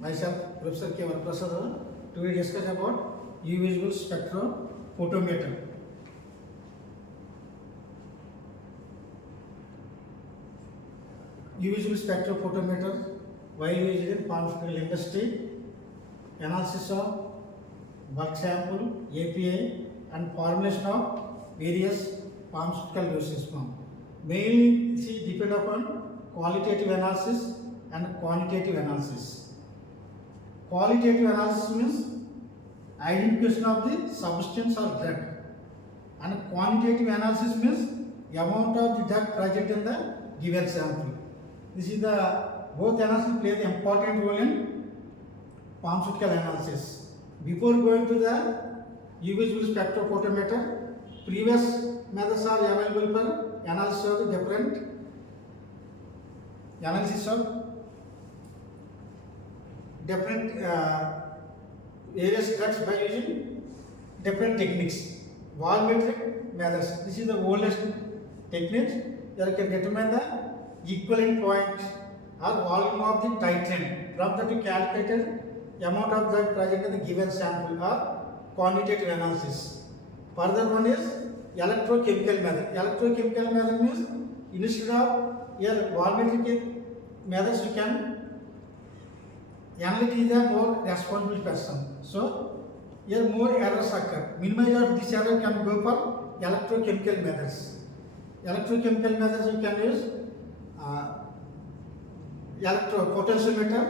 myself, Professor K. Prasad. Today we discuss about U-visible spectrophotometer. U-visible spectrophotometer, widely used in pharmaceutical industry, analysis of bulk sample, API, and formulation of various pharmaceutical dosage form. Mainly, depend upon qualitative analysis and quantitative analysis. Qualitative analysis means identification of the substance or drug, and quantitative analysis means the amount of the drug present in the given sample. This is the both analysis play the important role in pharmaceutical analysis. Before going to the U-visible spectrophotometer, previous methods are available for analysis of the different various drugs by using different techniques. Volumetric methods. This is the oldest technique. You can determine the equivalent point or volume of the titrant. From that you calculated amount of drug present in the given sample or quantitative analysis. Further one is electrochemical method. Electrochemical method means instead of your volumetric methods you can analyze the more responsible person. So here more errors occur. Minimize of this error can go for electrochemical methods. Electrochemical methods you can use potentiometer,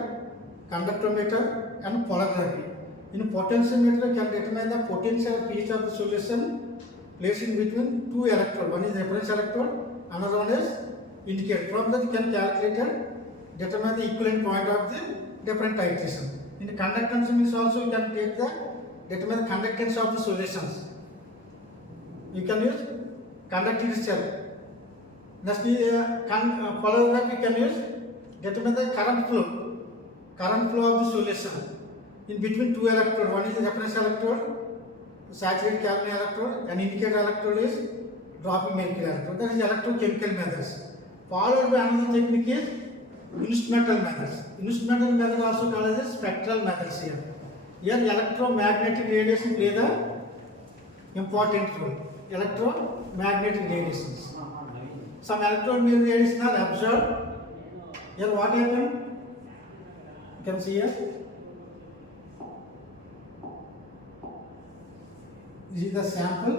conductometer, and polarography. In potentiometer, you can determine the potential pH of the solution placed in between two electrodes. One is reference electrode, another one is indicator. From that, you can calculate determine the equivalent point of the different titration. In the conductance means also you can take the determine the conductance of the solutions. You can use conductivity cell. Next, polarography you can use determine the current flow of the solution in between two electrodes. One is the reference electrode, saturated carbon electrode, and indicator electrode is dropping mercury electrode. That is electrochemical methods. Followed by another technique is instrumental methods. Instrumental method also called as spectral methods here. Here electromagnetic radiation play the important role. Electromagnetic radiations. Some electromagnetic radiation are absorbed. Here what happened? You can see here. This is the sample.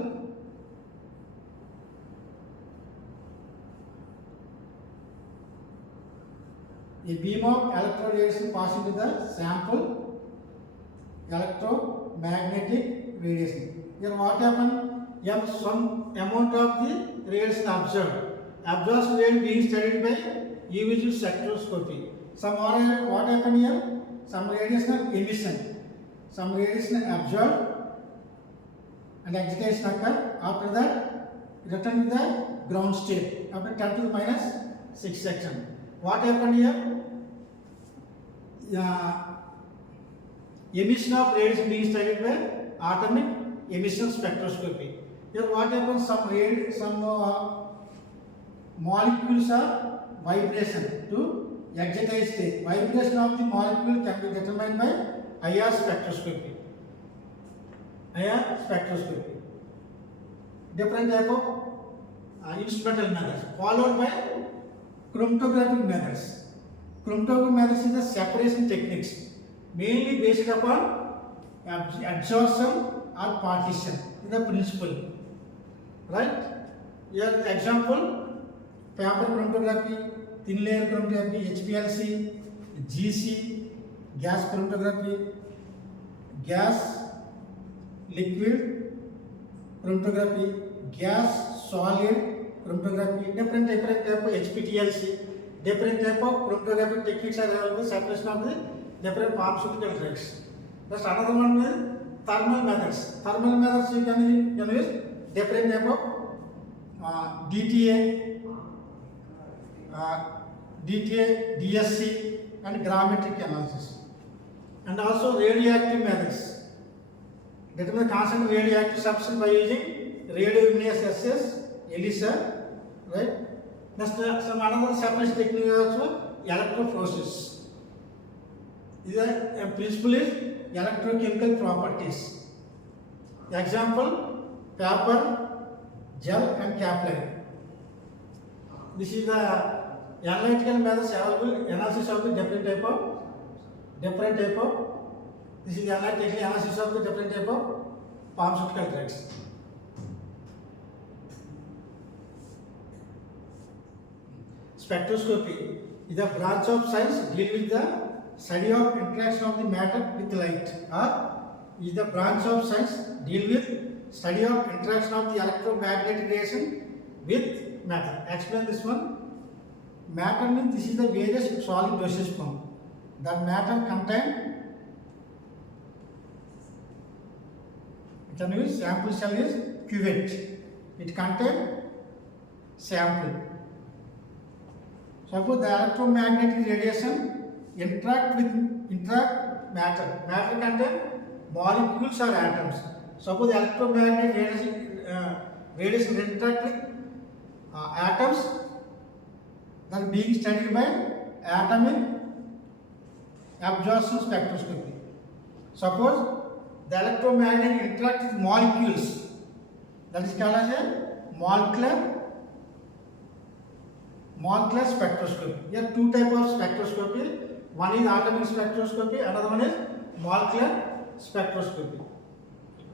A beam of electroradiation passing to the sample, electromagnetic radiation. Here what happened? Here some amount of the radiation observed. Absorption rate being studied by U-visible spectroscopy. What happened here? Some radiation emission, some radiation absorbed, and excitation occur. After that, return to the ground state after 10 to the minus 6 section. What happened here? Emission of radiation being studied by atomic emission spectroscopy. Here what happens? Some molecules are vibration to excited state. Vibration of the molecule can be determined by IR spectroscopy. Different type of instrumental methods, followed by chromatographic methods. Chromatographic methods is the separation techniques, mainly based upon adsorption or partition. Is the principle, right? Here example: paper chromatography, thin layer chromatography, HPLC, GC, gas chromatography, gas liquid chromatography, gas solid chromatography, different type of HPTLC, different type of chromatographic techniques are available. Separation of the different pharmaceutical drugs. That's another one is thermal methods. Thermal methods you can use different type of DTA, DSC, and gravimetric analysis, and also radioactive methods. Determine the constant radioactive substance by using radioluminescence, ELISA, right? Next, some another separation technique also electrophoresis. A principle is electrochemical properties. Example, paper, gel and capillary. This is the analytical methods available analysis of the different type of. This is the analytical analysis of the different type of pharmaceutical drugs. Spectroscopy is a branch of science dealing with the study of interaction of the matter with light, or is the branch of science deal with study of interaction of the electromagnetic radiation with matter. Explain this one. Matter means this is the various solid dosage form. That matter contain, you can use sample cell is cuvette. It contains sample. Suppose the electromagnetic radiation interact matter. Matter contain molecules or atoms. Suppose the electromagnetic radiation interact with atoms, then being studied by atomic absorption spectroscopy. Suppose the electromagnetic interact with molecules, that is called as a molecular spectroscopy. Here two types of spectroscopy. One is atomic spectroscopy, another one is molecular spectroscopy.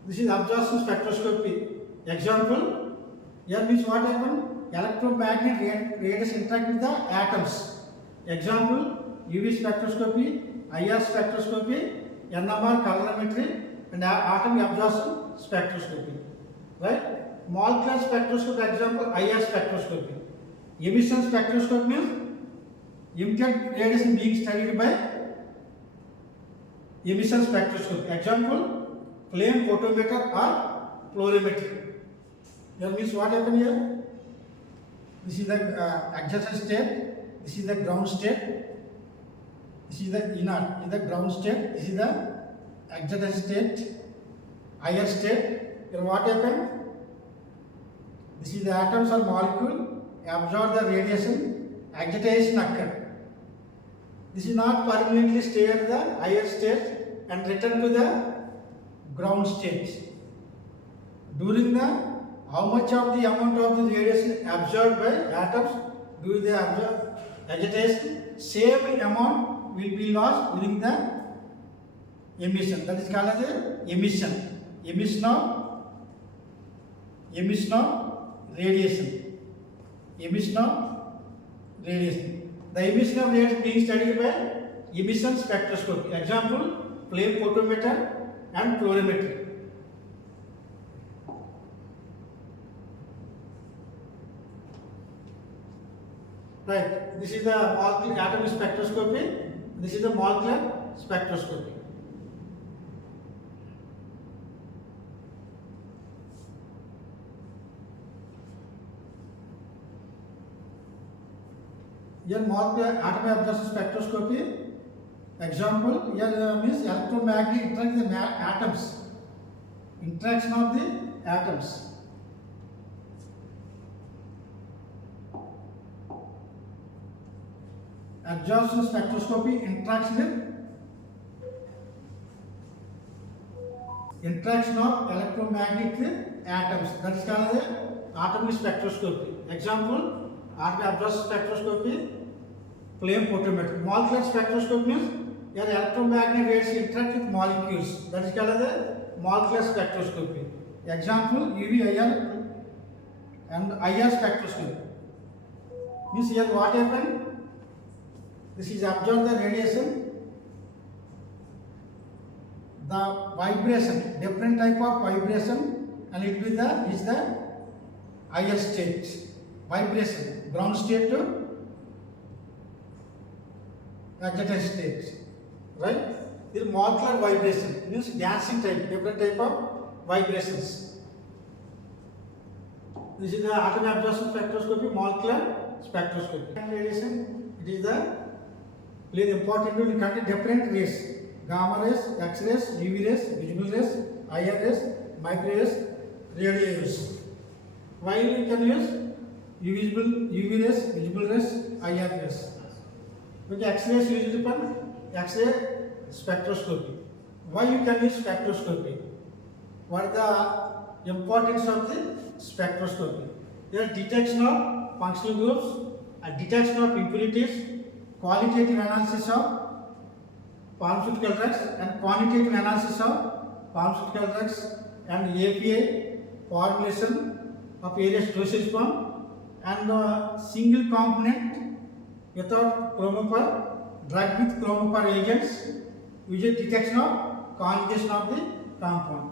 This is absorption spectroscopy. Example, here means what happened? Electromagnetic radiation interact with the atoms. Example, UV spectroscopy, IR spectroscopy, NMR colorimetry, and atomic absorption spectroscopy. Right? Molecular spectroscopy, example, IR spectroscopy. Emission spectroscopy means emitted radiation being studied by emission spectroscopy. Example, flame photometer or fluorimetry. That means what happened here? This is the excited state. This is the ground state. This is the inert. This is the ground state. This is the excited state, IR state. Here what happened? This is the atoms or molecule absorb the radiation, excitation occur. This is not permanently stay at the IR state and return to the ground state. During the how much of the amount of the radiation absorbed by atoms do they absorb agitation? Same amount will be lost during the emission. That is called as a emission. Emission of radiation. Emission of radiation. The emission of radiation being studied by emission spectroscopy. Example, flame photometer and fluorimetry. Right. This is the molecular atomic spectroscopy. This is the molecular spectroscopy. Here molecular atomic absorption spectroscopy. Example, here means electromagnetic interaction with the atoms. Interaction of the atoms. Absorption spectroscopy interaction of electromagnetic with atoms. That is called as atomic spectroscopy. Example, atomic absorption spectroscopy, flame photometry. Molecular spectroscopy means your electromagnetic radiation interact with molecules. That is called as molecular spectroscopy. Example, UV, IR and IR spectroscopy. Means here what happened? This is absorb the radiation, the vibration, different type of vibration, and it will is the IR state, vibration, ground state to excited state, right? This molecular vibration means dancing type, different type of vibrations. This is the atomic absorption spectroscopy, molecular spectroscopy. Radiation, it is the plays important role in contain different rays, gamma rays, X rays, UV rays, visible rays, IR rays, micro rays, radio waves. While you can use UV rays, visible rays, IR rays. Okay, X rays used upon X ray spectroscopy. Why you can use spectroscopy? What is the importance of the spectroscopy? There is detection of functional groups, a detection of impurities, qualitative analysis of pharmaceutical drugs and quantitative analysis of pharmaceutical drugs and API formulation of various dosage form and single component without chromophore, drug with chromophore agents, usually detection of conjugation of the compound.